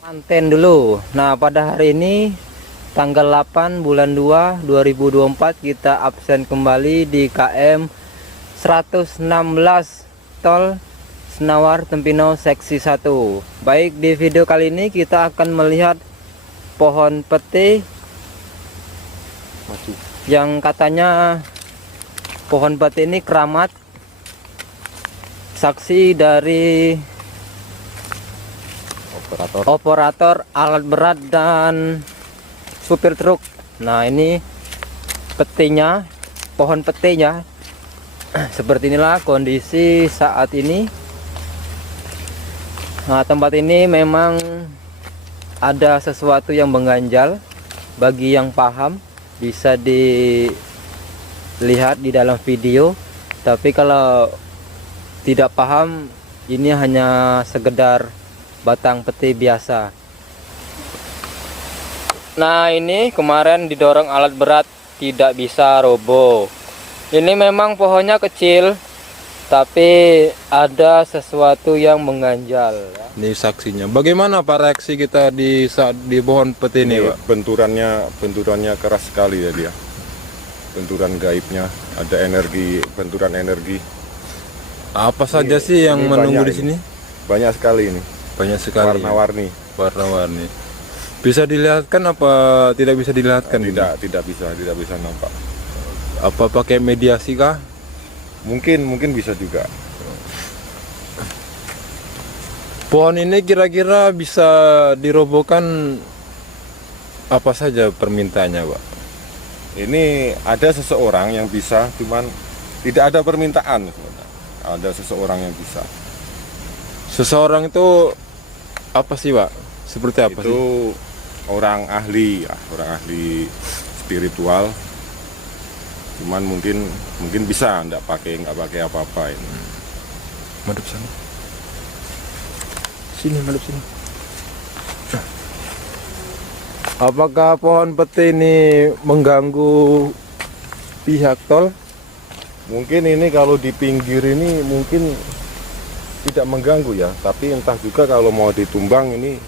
Manten dulu. Nah, pada hari ini tanggal 8 bulan 2 2024 kita absen kembali di KM 116 Tol Senawar Tempino seksi 1. Baik, di video kali ini kita akan melihat pohon pete yang katanya pohon pete ini keramat. Saksi dari operator alat berat dan supir truk. Nah, ini petenya, pohon petenya. Seperti inilah kondisi saat ini. Nah, tempat ini memang ada sesuatu yang mengganjal. Bagi yang paham bisa dilihat di dalam video, tapi kalau tidak paham, ini hanya sekedar batang peti biasa. Nah, ini kemarin didorong alat berat tidak bisa roboh. Ini memang pohonnya kecil, tapi ada sesuatu yang mengganjal ya. Ini saksinya. Bagaimana Pak reaksi kita di saat di pohon peti ini, Pak? Benturannya keras sekali ya dia. Benturan gaibnya, ada energi, benturan energi. Apa saja sih yang menunggu di sini? Banyak sekali ini. Banyak sekali. Warna-warni. Bisa dilihatkan apa tidak bisa dilihatkan? Tidak bisa nampak. Apa pakai mediasi kah? Mungkin bisa juga. Pohon ini kira-kira bisa dirobohkan apa saja permintaannya, Pak? Ini ada seseorang yang bisa, cuman tidak ada permintaan. Ada seseorang yang bisa. Seseorang itu apa sih, Pak? Seperti apa sih? Itu orang ahli ya, orang ahli spiritual. Cuman mungkin bisa nggak pakai apa-apa ini. Madep sana. Sini, madep sini. Apakah pohon peti ini mengganggu pihak tol? Mungkin ini kalau di pinggir ini mungkin tidak mengganggu ya, tapi entah juga kalau mau ditumbang ini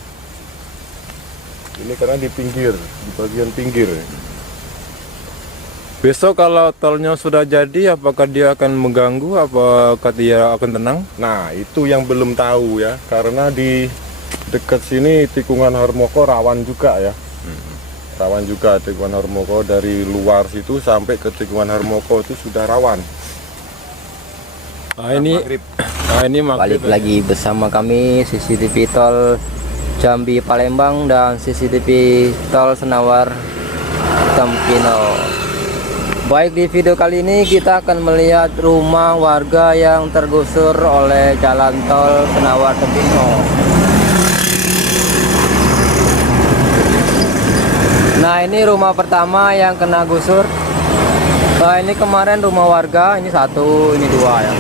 karena di pinggir, di bagian pinggir. Besok kalau tolnya sudah jadi, apakah dia akan mengganggu, apakah dia akan tenang? Nah, itu yang belum tahu ya, karena di dekat sini tikungan Harmoko rawan juga ya. Rawan juga tikungan Harmoko, dari luar situ sampai ke tikungan Harmoko itu sudah rawan. Ini Balik lagi bersama kami CCTV Tol Jambi Palembang dan CCTV Tol Senawar Tempino. Baik, di video kali ini kita akan melihat rumah warga yang tergusur oleh jalan tol Senawar Tempino. Nah, ini rumah pertama yang kena gusur. Nah, ini kemarin rumah warga, ini satu, ini dua ya.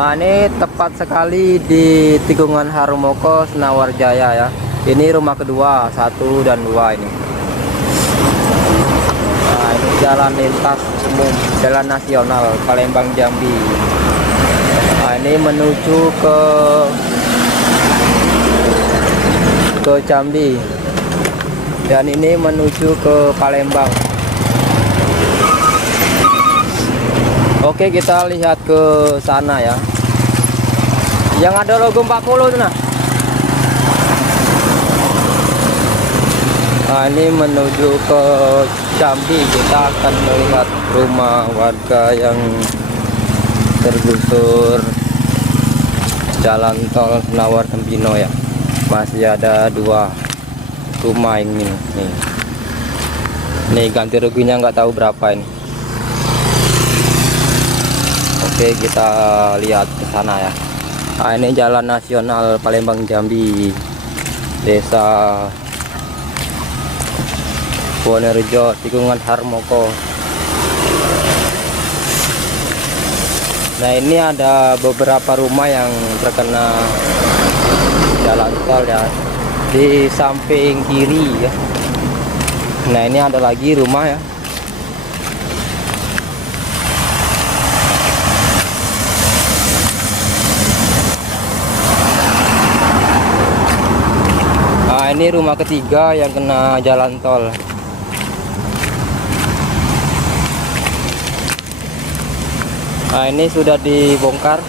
Nah, ini tepat sekali di tikungan Harmoko Senawar Jaya ya. Ini rumah kedua, 1 dan 2 ini. Nah, ini jalan lintas umum, jalan nasional Palembang Jambi. Nah, ini menuju ke Jambi. Dan ini menuju ke Palembang. Oke, kita lihat ke sana ya. Yang ada logo 40 itu nah. Nah, ini menuju ke Jambi. Kita akan melihat rumah warga yang tergusur jalan tol Senawar Tempino ya. Masih ada 2 rumah ini nih. Nih ganti ruginya nggak tahu berapa ini. Oke, kita lihat ke sana ya. Nah, ini jalan nasional Palembang Jambi, Desa Wonorejo, tikungan Harmoko. Nah, ini ada beberapa rumah yang terkena jalan tol ya, di samping kiri ya. Nah, ini ada lagi rumah ya. ini rumah ketiga yang kena jalan tol. Nah, ini sudah dibongkar.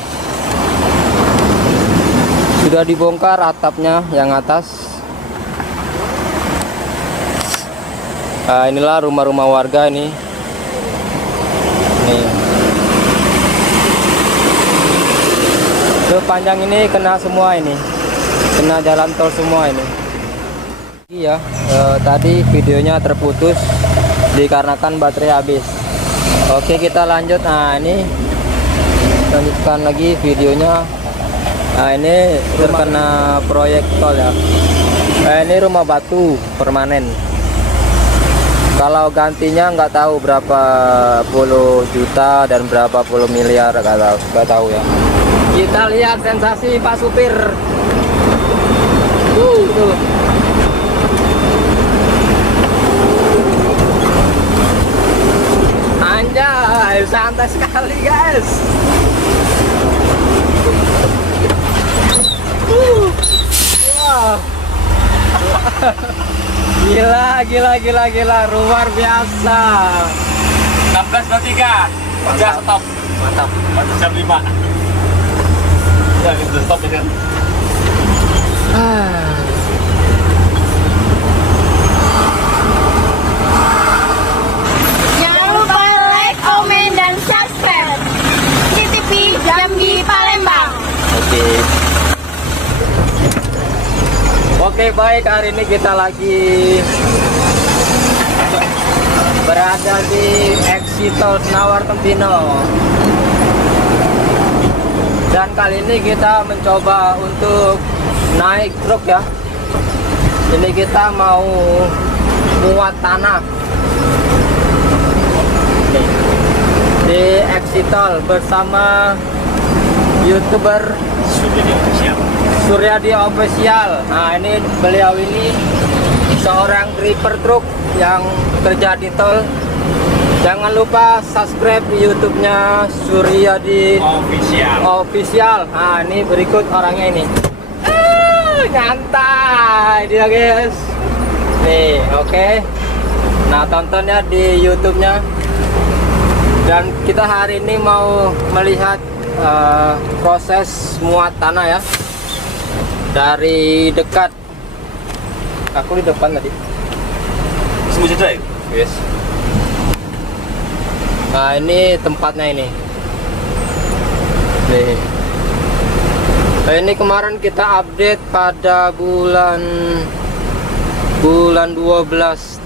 Sudah dibongkar atapnya yang atas. Nah, inilah rumah-rumah warga ini. Nih. Sepanjang ini kena semua ini. Kena jalan tol semua ini. Iya, tadi videonya terputus dikarenakan baterai habis. Oke, kita lanjut. Nah, ini lanjutkan lagi videonya. Nah, ini terkena proyek tol ya. Ini rumah batu permanen. Kalau gantinya nggak tahu berapa puluh juta dan berapa puluh miliar, nggak tahu ya. Kita lihat sensasi Pak Supir. Tuh. Anjay, santai sekali guys. Wow. Gila, luar biasa. 16.23. Udah stop. Mantap. Masih jam 5. Ya, itu stop ya. Jangan lupa like, komen, dan subscribe CTV Jambi Palembang. Oke, baik, hari ini kita lagi berada di exit tol Senawar Tempino. Dan kali ini kita mencoba untuk naik truk ya. Ini kita mau muat tanah nih, di exit tol bersama YouTuber Suryadi Official. Nah, ini beliau ini seorang driver truk yang kerja di tol. Jangan lupa subscribe YouTube-nya Suryadi Official. Nah, ini berikut orangnya ini. Nyantai dia guys. Nih, oke. Nah, tontonnya di YouTube-nya. Dan kita hari ini mau melihat proses muat tanah ya. Dari dekat. Aku di depan tadi. Semua sudah ya? Yes. Nah, ini tempatnya ini. Nih. Nah, ini kemarin kita update pada bulan 12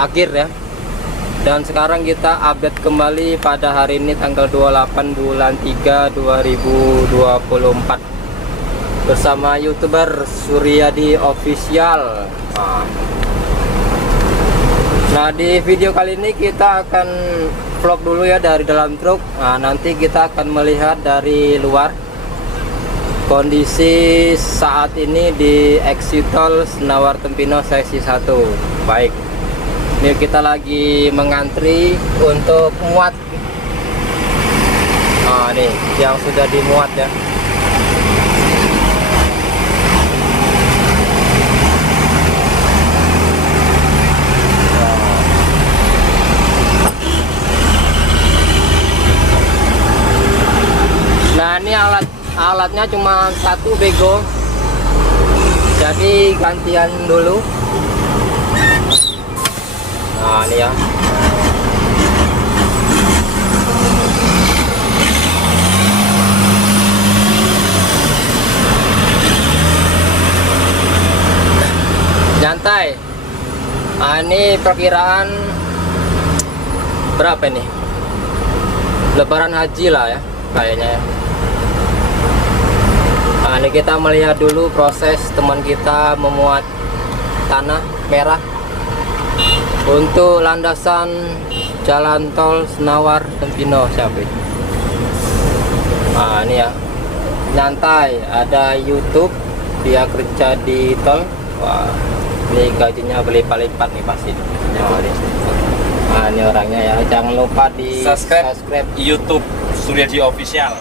akhir ya. Dan sekarang kita update kembali pada hari ini tanggal 28 bulan 3 2024 bersama YouTuber Suryadi Official. Nah, di video kali ini kita akan vlog dulu ya dari dalam truk. Nah, nanti kita akan melihat dari luar kondisi saat ini di exit tol Senawar Tempino seksi 1. Baik, ini kita lagi mengantri untuk muat. Nah, nih yang sudah dimuat ya. Nah, ini alatnya cuma satu bego, jadi gantian dulu. Nah, ini ya. Nyantai. Nah, ini perkiraan berapa ini? Lebaran haji lah ya kayaknya ya. Nah, ini kita melihat dulu proses teman kita memuat tanah merah untuk landasan jalan tol Senawar Tempino Syabit. Nah, ini ya, nyantai. Ada YouTube, dia kerja di tol. Wah, ini gajinya berlipat-lipat nih pasti. Nah, ini orangnya ya. Jangan lupa di subscribe YouTube Suryadi Official.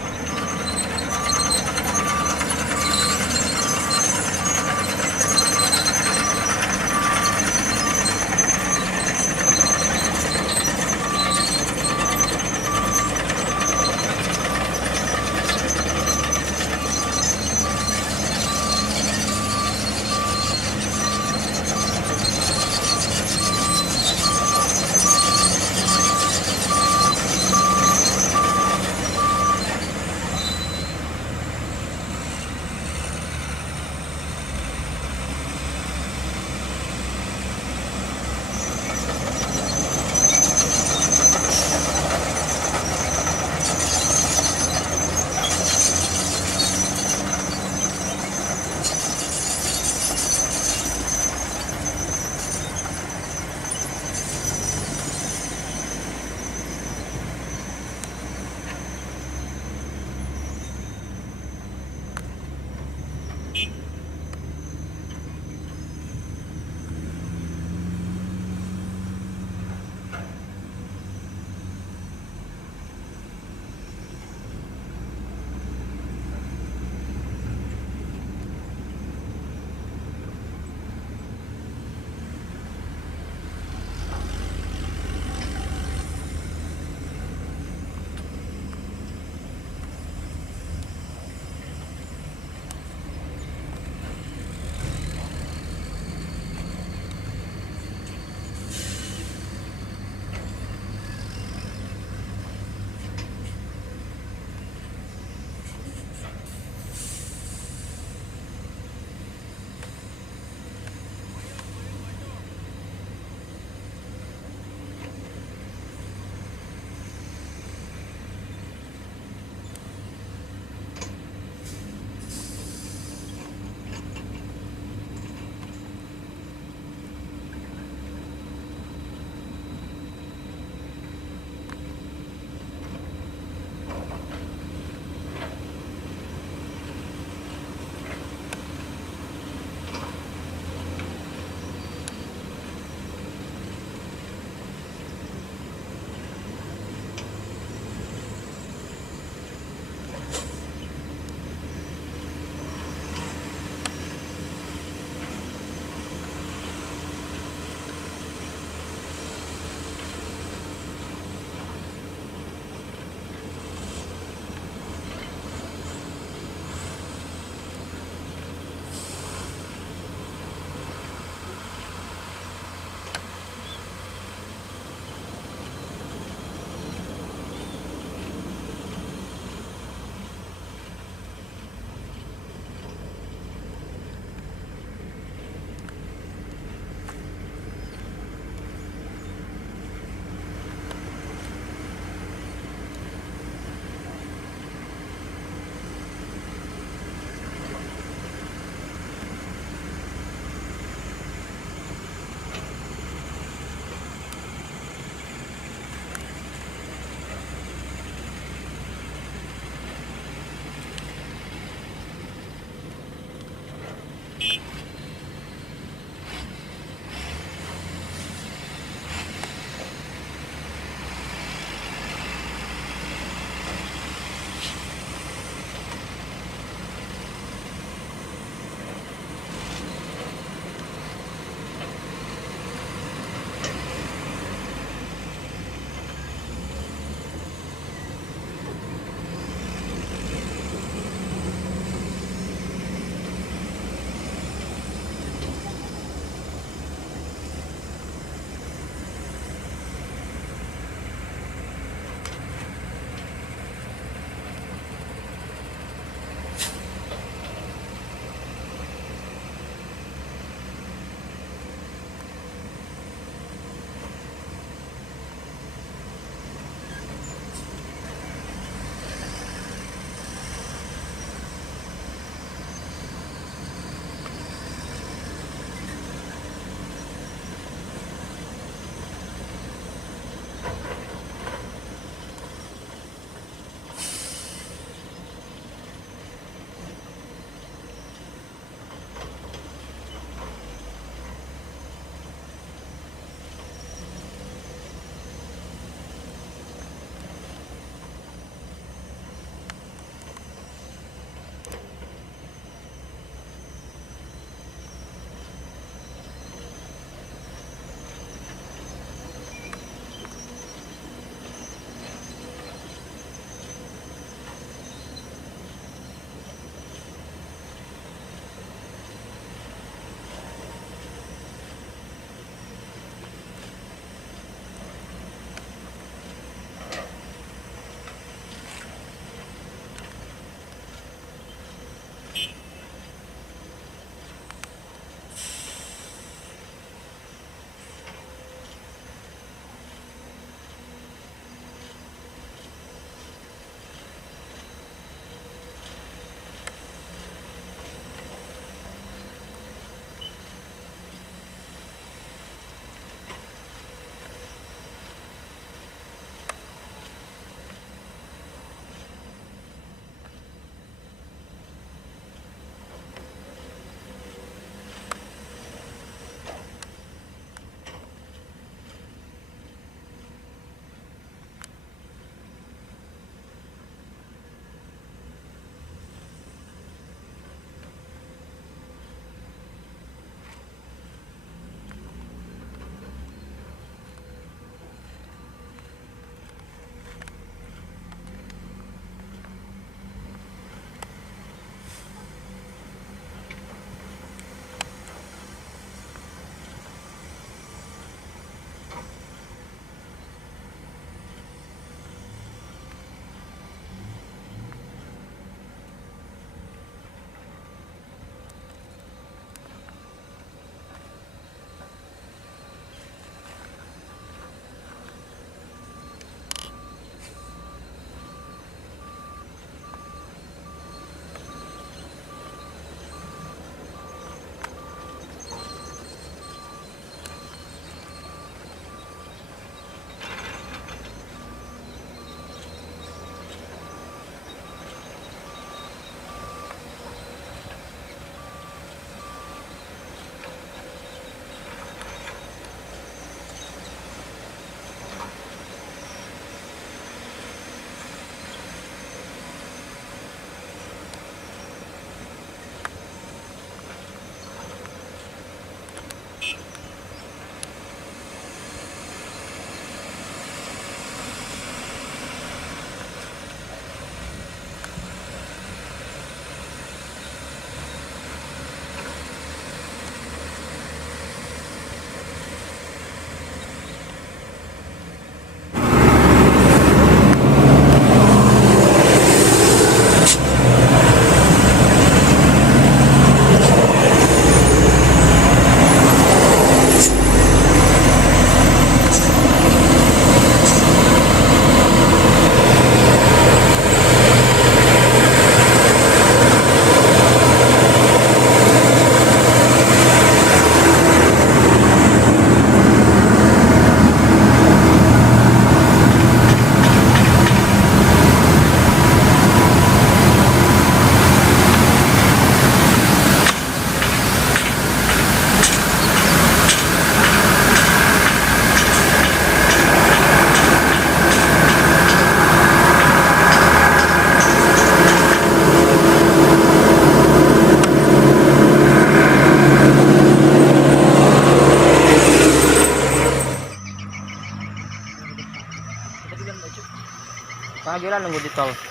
Panggilan nunggu di tol.